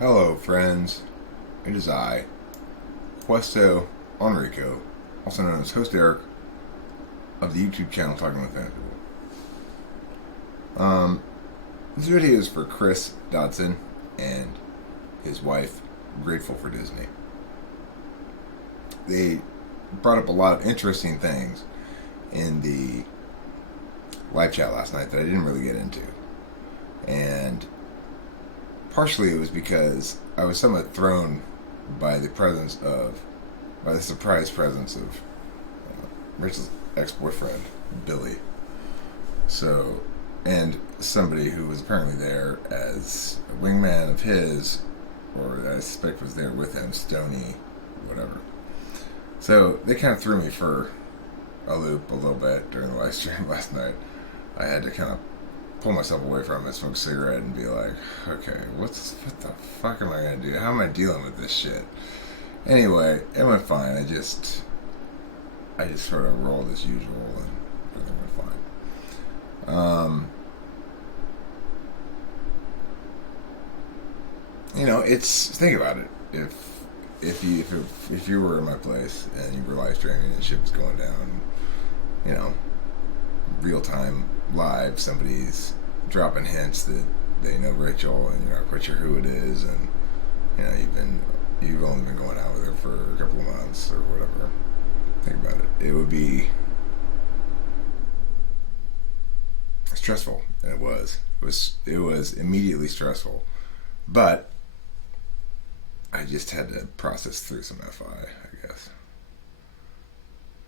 Hello, friends. It is I, Questo Enrico, also known as Host Eric of the YouTube channel Talking with Fantasy People. This video is for Chris Dodson and his wife, Grateful for Disney. They brought up a lot of interesting things in the live chat last night that I didn't really get into. And partially it was because I was somewhat thrown by the surprise presence of Rachel's ex-boyfriend, Billy. So, and somebody who was apparently there as a wingman of his, or I suspect was there with him, Stony, whatever. So they kind of threw me for a loop a little bit during the live stream last night. I had to kind of pull myself away from it, smoke a cigarette, and be like, okay, what the fuck am I gonna do? How am I dealing with this shit? Anyway, it went fine. I just sort of rolled as usual, and everything went fine. Think about it. If you were in my place and you were live streaming and shit was going down, real time live, somebody's dropping hints that they know Rachel and you're not quite sure who it is, and you've only been going out with her for a couple of months or whatever. Think about it. It would be stressful, and it was immediately stressful, but I just had to process through some FI, I guess,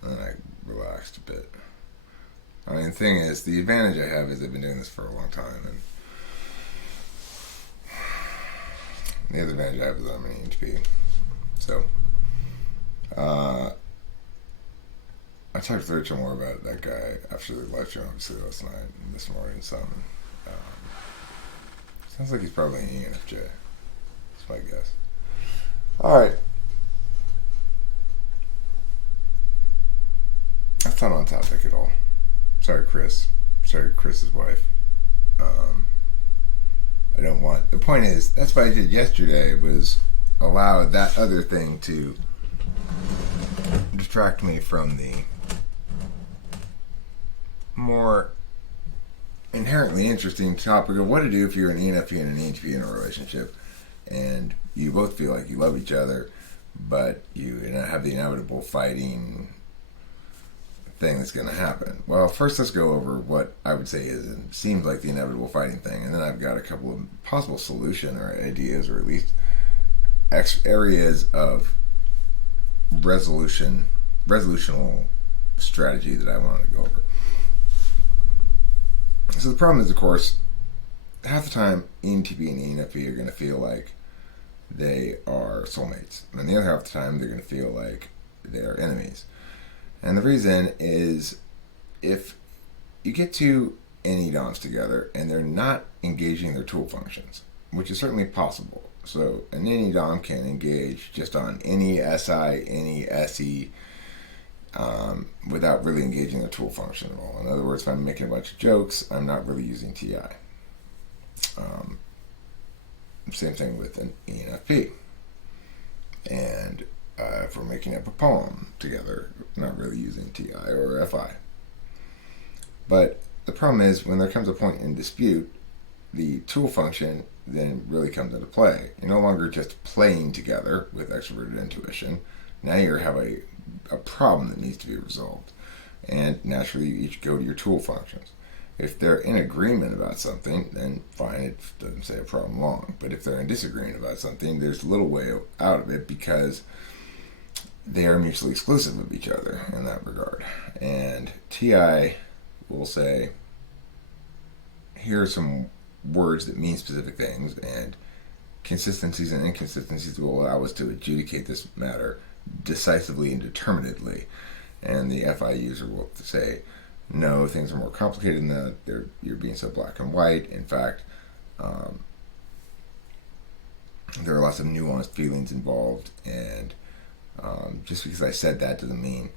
and I relaxed a bit. I mean, the thing is, the advantage I have is I've been doing this for a long time, and the other advantage I have is I'm an ENTP. So, I talked to Rachel more about that guy after the live stream, obviously, last night and this morning. Sounds like he's probably an ENFJ. That's my guess. Alright. That's not on topic at all. Sorry, Chris. Sorry, Chris's wife. I don't want... The point is, that's what I did yesterday, was allow that other thing to distract me from the more inherently interesting topic of what to do if you're an ENFP and an ENTP in a relationship, and you both feel like you love each other, but you have the inevitable fighting thing that's going to happen. Well, first let's go over what I would say seems like the inevitable fighting thing, and then I've got a couple of possible solution or ideas, or at least areas of resolutional strategy that I wanted to go over. So the problem is, of course, half the time ENTP and ENFP are going to feel like they are soulmates, and the other half the time they're going to feel like they are enemies. And the reason is, if you get two NE-DOMs together and they're not engaging their tool functions, which is certainly possible. So an NE-DOM can engage just on any SI, any SE, without really engaging their tool function at all. In other words, if I'm making a bunch of jokes, I'm not really using TI. Same thing with an ENFP. And if we're making up a poem together, not really using TI or FI. But the problem is, when there comes a point in dispute, the tool function then really comes into play. You're no longer just playing together with extroverted intuition. Now you have a problem that needs to be resolved. And naturally, you each go to your tool functions. If they're in agreement about something, then fine, it doesn't say a problem long. But if they're in disagreement about something, there's little way out of it, because they are mutually exclusive of each other in that regard. And TI will say, here are some words that mean specific things, and consistencies and inconsistencies will allow us to adjudicate this matter decisively and determinedly. And the FI user will say, no, things are more complicated than that. You're being so black and white. In fact, there are lots of nuanced feelings involved, and just because I said that doesn't mean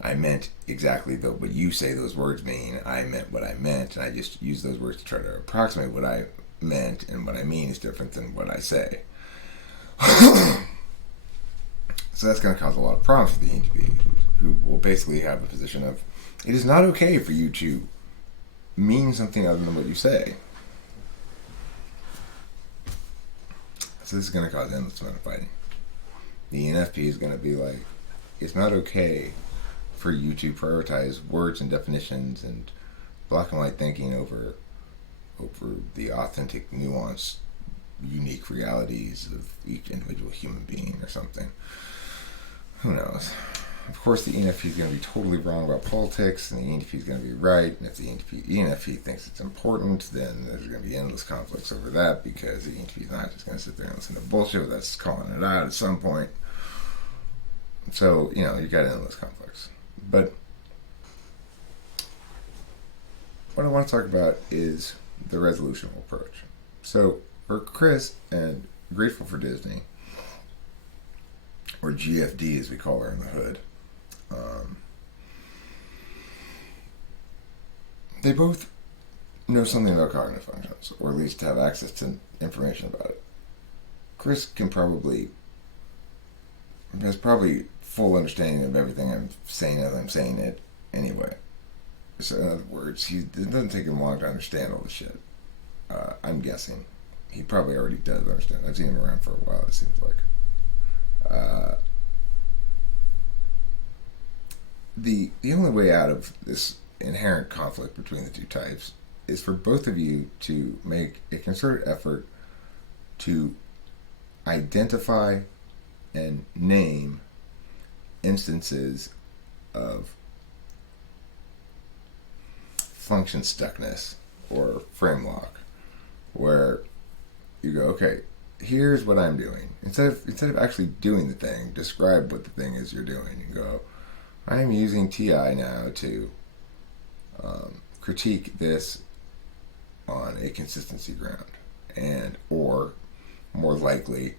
I meant exactly what you say those words mean. I meant what I meant, and I just used those words to try to approximate what I meant and what I mean is different than what I say. So that's going to cause a lot of problems for the ENTP, who will basically have a position of, it is not okay for you to mean something other than what you say. So this is going to cause endless amount of fighting. The ENFP is going to be like, it's not okay for you to prioritize words and definitions and black and white thinking over the authentic, nuanced, unique realities of each individual human being or something. Who knows? Of course, the ENFP is going to be totally wrong about politics, and the ENTP is going to be right. And if the ENFP thinks it's important, then there's going to be endless conflicts over that, because the ENTP is not just going to sit there and listen to bullshit without calling it out at some point. So, you've got endless conflicts. But what I want to talk about is the resolutional approach. So, for Chris and Grateful for Disney, or GFD as we call her in the hood, they both know something about cognitive functions, or at least have access to information about it. Chris has probably full understanding of everything I'm saying as I'm saying it anyway. So in other words, it doesn't take him long to understand all the shit. I'm guessing. He probably already does understand. I've seen him around for a while, it seems like. The only way out of this inherent conflict between the two types is for both of you to make a concerted effort to identify and name instances of function stuckness or frame lock, where you go, okay, here's what I'm doing. Instead of actually doing the thing, describe what the thing is you're doing. You go, I am using TI now to critique this on a consistency ground, or more likely,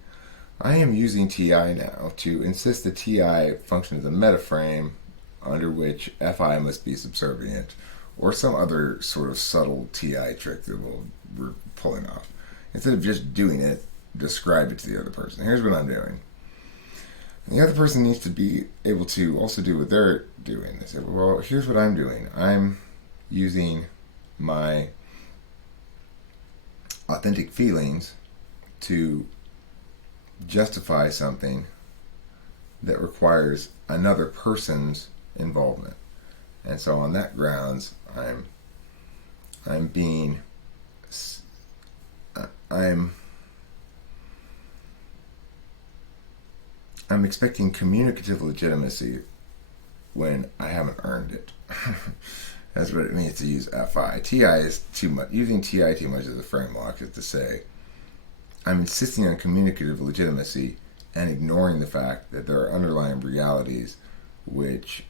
I am using TI now to insist that TI function as a metaframe under which FI must be subservient, or some other sort of subtle TI trick that we're pulling off. Instead of just doing it, describe it to the other person. Here's what I'm doing. And the other person needs to be able to also do what they're doing. They say, well, here's what I'm doing. I'm using my authentic feelings to justify something that requires another person's involvement. And so on that grounds, I'm expecting communicative legitimacy when I haven't earned it. That's what it means to use FI. TI is too much. Using TI too much as a frame lock is to say, I'm insisting on communicative legitimacy and ignoring the fact that there are underlying realities which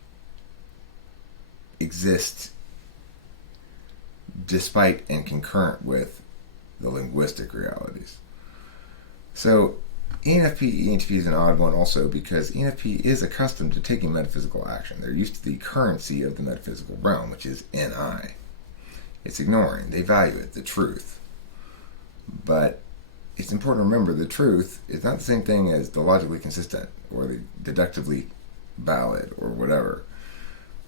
exist despite and concurrent with the linguistic realities. So ENFP is an odd one also because ENFP is accustomed to taking metaphysical action. They're used to the currency of the metaphysical realm, which is NI. It's ignoring. They value it, the truth. But it's important to remember the truth is not the same thing as the logically consistent or the deductively valid or whatever.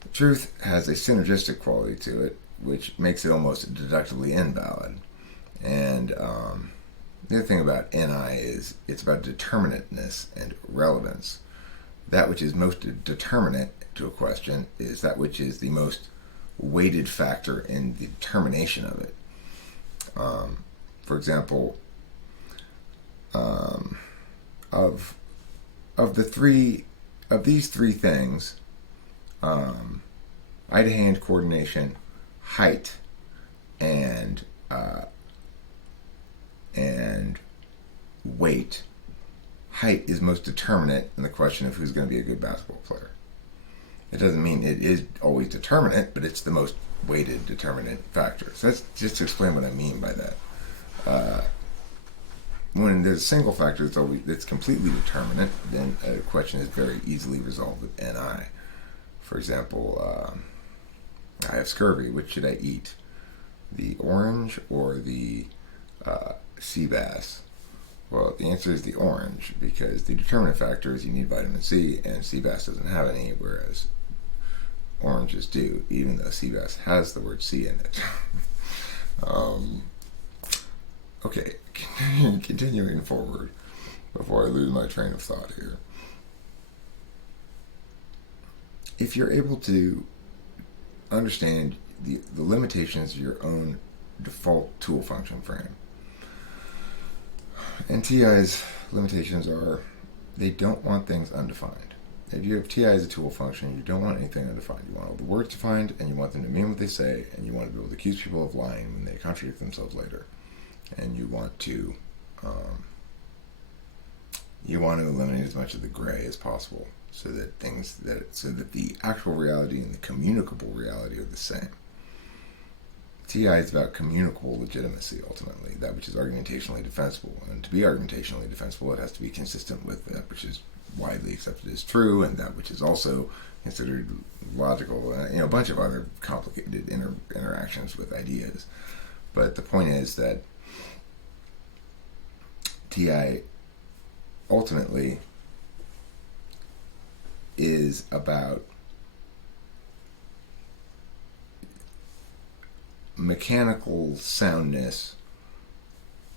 The truth has a synergistic quality to it, which makes it almost deductively invalid. And the other thing about NI is it's about determinateness and relevance. That which is most determinate to a question is that which is the most weighted factor in the determination of it. For example, of these three things, eye-to-hand coordination, height, and weight. Height is most determinate in the question of who's going to be a good basketball player. It doesn't mean it is always determinate, but it's the most weighted determinant factor. So that's just to explain what I mean by that. When there's a single factor that's completely determinate, then a question is very easily resolved with NI. For example, I have scurvy. Which should I eat? The orange or the CBAS? Well, the answer is the orange, because the determinant factor is you need vitamin C, and CBAS doesn't have any, whereas oranges do, even though CBAS has the word C in it. Okay, continuing forward before I lose my train of thought here. If you're able to understand the limitations of your own default tool function frame, and TI's limitations are they don't want things undefined. If you have TI as a tool function, you don't want anything undefined. You want all the words defined, and you want them to mean what they say, and you want to be able to accuse people of lying when they contradict themselves later. And you want to eliminate as much of the gray as possible, so that the actual reality and the communicable reality are the same. TI is about communicable legitimacy, ultimately, that which is argumentationally defensible. And to be argumentationally defensible, it has to be consistent with that which is widely accepted as true, and that which is also considered logical, a bunch of other complicated interactions with ideas. But the point is that TI ultimately is about mechanical soundness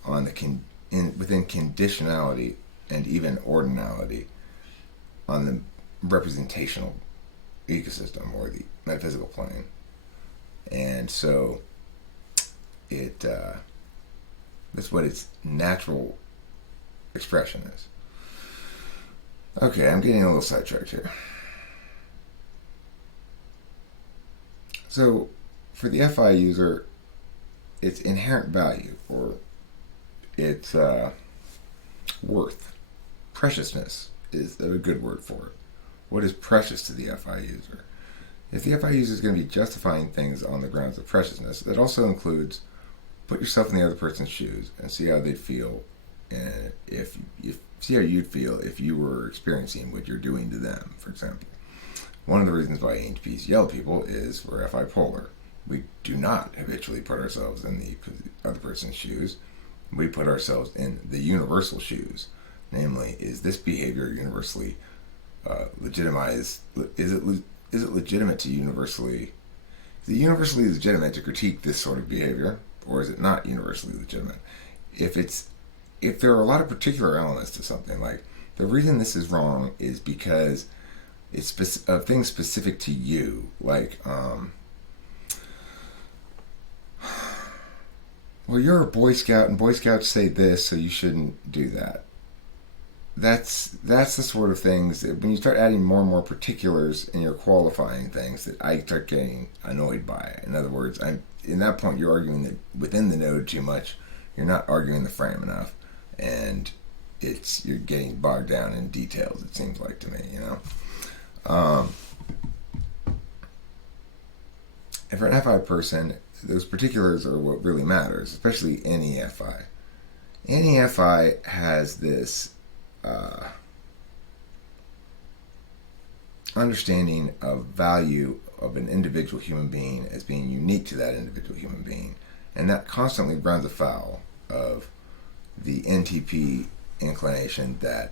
on within conditionality and even ordinality on the representational ecosystem or the metaphysical plane. And so that's what its natural expression is. Okay, I'm getting a little sidetracked here. So for the FI user, its inherent value, or its worth, preciousness is a good word for it. What is precious to the FI user? If the FI user is going to be justifying things on the grounds of preciousness, that also includes put yourself in the other person's shoes and see how they'd feel, and see how you'd feel if you were experiencing what you're doing to them, for example. One of the reasons why ENTPs yell at people is we're FI polar. We do not habitually put ourselves in the other person's shoes. We put ourselves in the universal shoes. Namely, is this behavior universally legitimized? Is it legitimate to universally? Is it universally legitimate to critique this sort of behavior, or is it not universally legitimate? If there are a lot of particular elements to something, like the reason this is wrong is because it's things specific to you, like well, you're a Boy Scout and Boy Scouts say this, so you shouldn't do that. That's the sort of things that when you start adding more and more particulars in your qualifying things, that I start getting annoyed by. In other words, in that point you're arguing that within the node too much. You're not arguing the frame enough, and you're getting bogged down in details. It seems like to me, And for an FI person, those particulars are what really matters, especially NEFI. NEFI has this understanding of value of an individual human being as being unique to that individual human being, and that constantly runs afoul of the NTP inclination that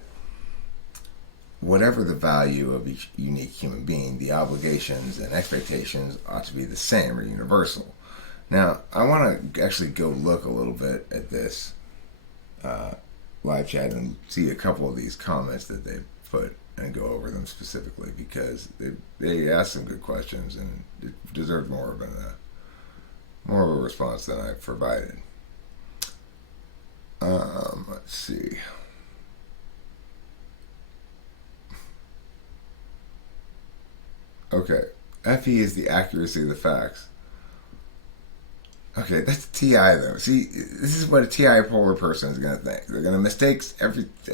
whatever the value of each unique human being, the obligations and expectations ought to be the same or universal. Now, I want to actually go look a little bit at this live chat and see a couple of these comments that they put and go over them specifically, because they asked some good questions and it deserved more of a response than I provided. Let's see. Okay, FE is the accuracy of the facts. Okay, that's TI though. See, this is what a TI polar person is going to think. They're going to mistake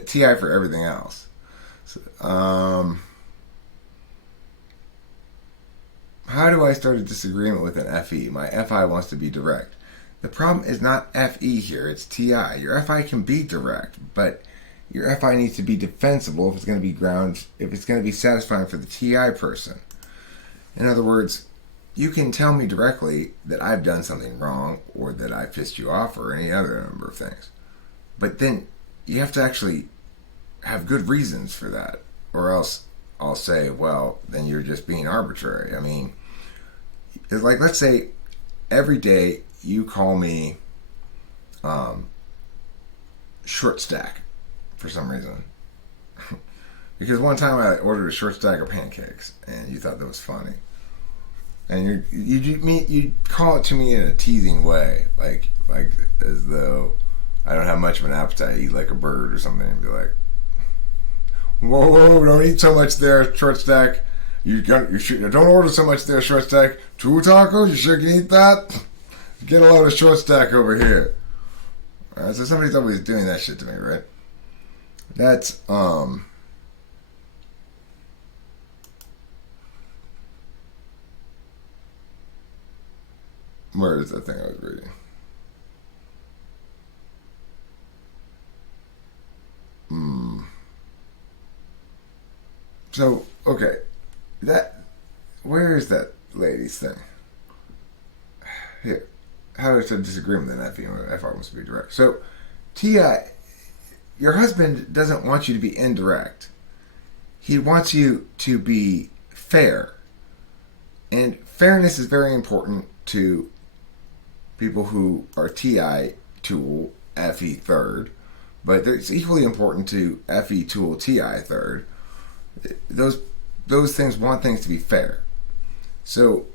TI for everything else. So, how do I start a disagreement with an FE? My FI wants to be direct. The problem is not FE here, it's TI. Your FI can be direct, but your FI needs to be defensible if it's going to be satisfying for the TI person. In other words, you can tell me directly that I've done something wrong or that I pissed you off or any other number of things. But then you have to actually have good reasons for that, or else I'll say, well, then you're just being arbitrary. I mean, it's like, let's say every day you call me short stack for some reason. Because one time I ordered a short stack of pancakes and you thought that was funny. And you call it to me in a teasing way, like as though I don't have much of an appetite, eat like a bird or something, and be like, whoa, don't eat so much there, short stack. Don't order so much there, short stack. 2 tacos, you sure can eat that? Get a load of short stack over here. Alright, so somebody's always doing that shit to me, right? That's, where is that thing I was reading? So, okay. Where is that lady's thing? Here. How does a disagreement then if I wants to be direct? So, Tia, your husband doesn't want you to be indirect. He wants you to be fair. And fairness is very important to people who are TI tool, FE third, but it's equally important to FE tool, TI third. Those things want things to be fair. So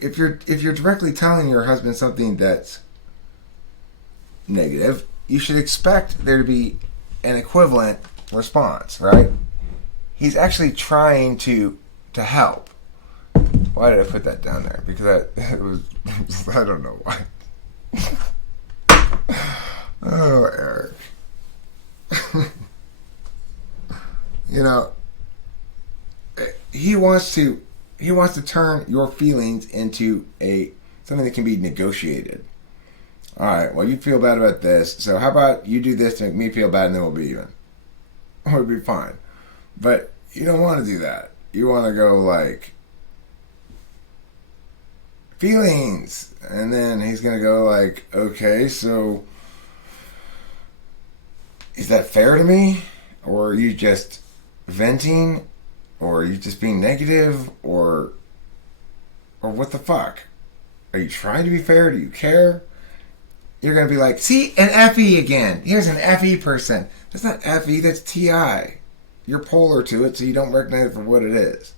if you're directly telling your husband something that's negative, you should expect there to be an equivalent response, right? He's actually trying to help. Why did I put that down there? Because it was I don't know why. Oh, Eric. You know, he wants to turn your feelings into something that can be negotiated. All right, well, you feel bad about this, so how about you do this to make me feel bad, and then we'll be even. We'll be fine. But you don't want to do that. You want to go like feelings, and then he's gonna go like, okay, so is that fair to me, or are you just venting, or are you just being negative, or what the fuck? Are you trying to be fair? Do you care? You're gonna be like, see, an FE again. Here's an FE person. That's not FE, that's TI. You're polar to it, so you don't recognize it for what it is.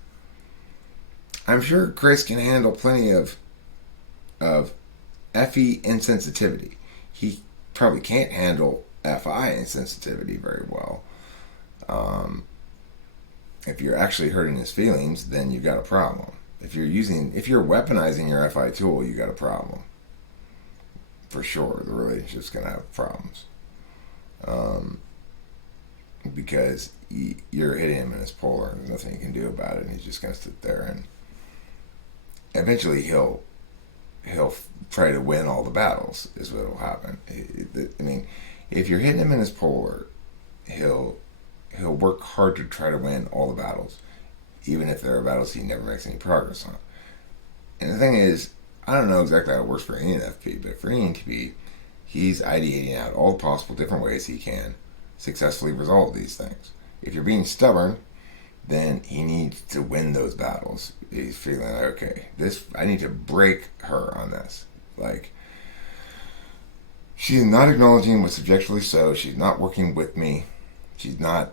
I'm sure Chris can handle plenty of FE insensitivity. He probably can't handle FI insensitivity very well. If you're actually hurting his feelings, then you've got a problem. If you're weaponizing your FI tool, you got a problem. For sure, the relationship's gonna have problems. Because you're hitting him in his polar, and there's nothing you can do about it, and he's just gonna sit there, and eventually he'll try to win all the battles, is what will happen. I mean, if you're hitting him in his polar, he'll work hard to try to win all the battles, even if there are battles he never makes any progress on. And the thing is, I don't know exactly how it works for ENFP, but for ENTP, he's ideating out all the possible different ways he can successfully resolve these things. If you're being stubborn, then he needs to win those battles. He's feeling like, okay, I need to break her on this. Like, she's not acknowledging what's objectively so. She's not working with me. She's not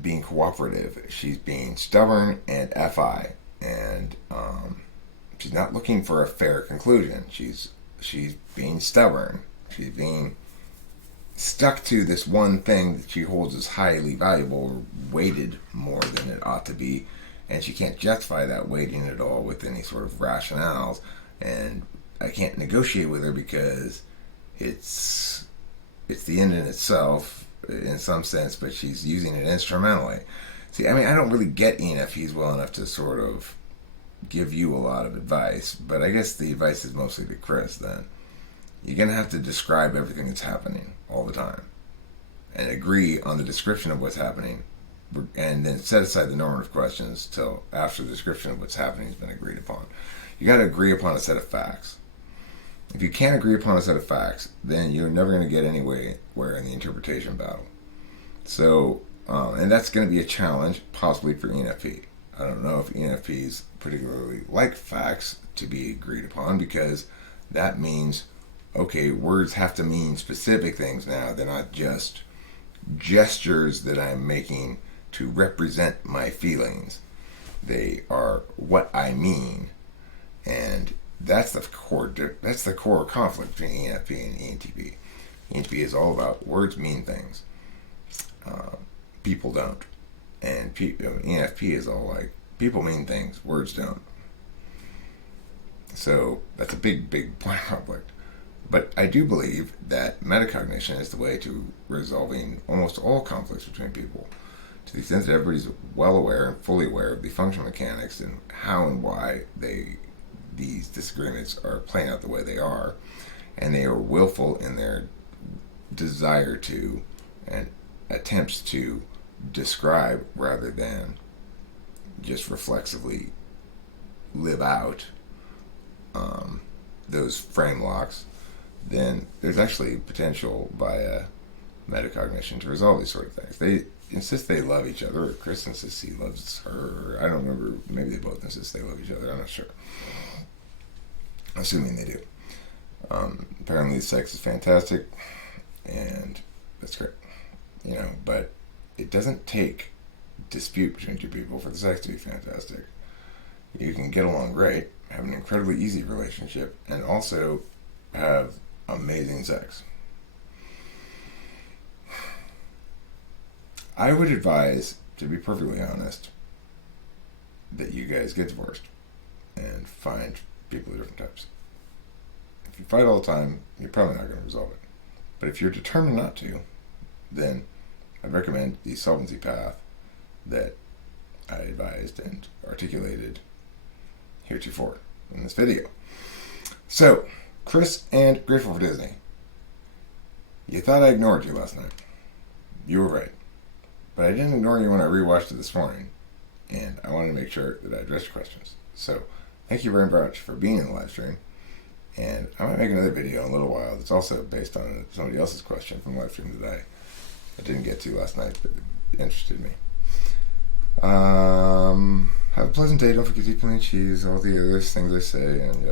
being cooperative. She's being stubborn and FI, and she's not looking for a fair conclusion. She's being stubborn. She's being stuck to this one thing that she holds as highly valuable, or weighted more than it ought to be, and she can't justify that weighting at all with any sort of rationales. And I can't negotiate with her because it's the end in itself in some sense, but she's using it instrumentally. See, I mean, I don't really get ENFPs well enough to sort of give you a lot of advice, but I guess the advice is mostly to Chris then. You're going to have to describe everything that's happening all the time and agree on the description of what's happening, and then set aside the normative questions till after the description of what's happening has been agreed upon. You got to agree upon a set of facts. If you can't agree upon a set of facts, then you're never going to get anywhere in the interpretation battle. So, and that's going to be a challenge, possibly for ENFP. I don't know if ENFPs particularly like facts to be agreed upon, because that means, okay, words have to mean specific things now. They're not just gestures that I'm making to represent my feelings. They are what I mean, and that's the core conflict between ENFP and ENTP. ENTP is all about words mean things. People don't, and ENFP is all like, people mean things, words don't. So that's a big point of conflict. But I do believe that metacognition is the way to resolving almost all conflicts between people, to the extent that everybody's well aware and fully aware of the functional mechanics and how and why these disagreements are playing out the way they are, and they are willful in their desire to and attempts to describe rather than just reflexively live out those frame locks. Then there's actually potential via metacognition to resolve these sort of things. They insist they love each other, or Chris insists he loves her, or I don't remember, maybe they both insist they love each other, I'm not sure. Assuming they do. Apparently sex is fantastic, and that's great. But it doesn't take dispute between two people for the sex to be fantastic. You can get along great, have an incredibly easy relationship, and also have amazing sex. I would advise, to be perfectly honest, that you guys get divorced and find people of different types. If you fight all the time, you're probably not going to resolve it. But if you're determined not to, then I'd recommend the solvency path that I advised and articulated heretofore in this video. So, Chris and Grateful for Disney. You thought I ignored you last night. You were right. But I didn't ignore you when I rewatched it this morning, and I wanted to make sure that I addressed your questions. So, thank you very much for being in the live stream, and I might make another video in a little while that's also based on somebody else's question from the live stream that I didn't get to last night, but it interested me. Have a pleasant day. Don't forget to eat plenty of cheese, all the other things I say, and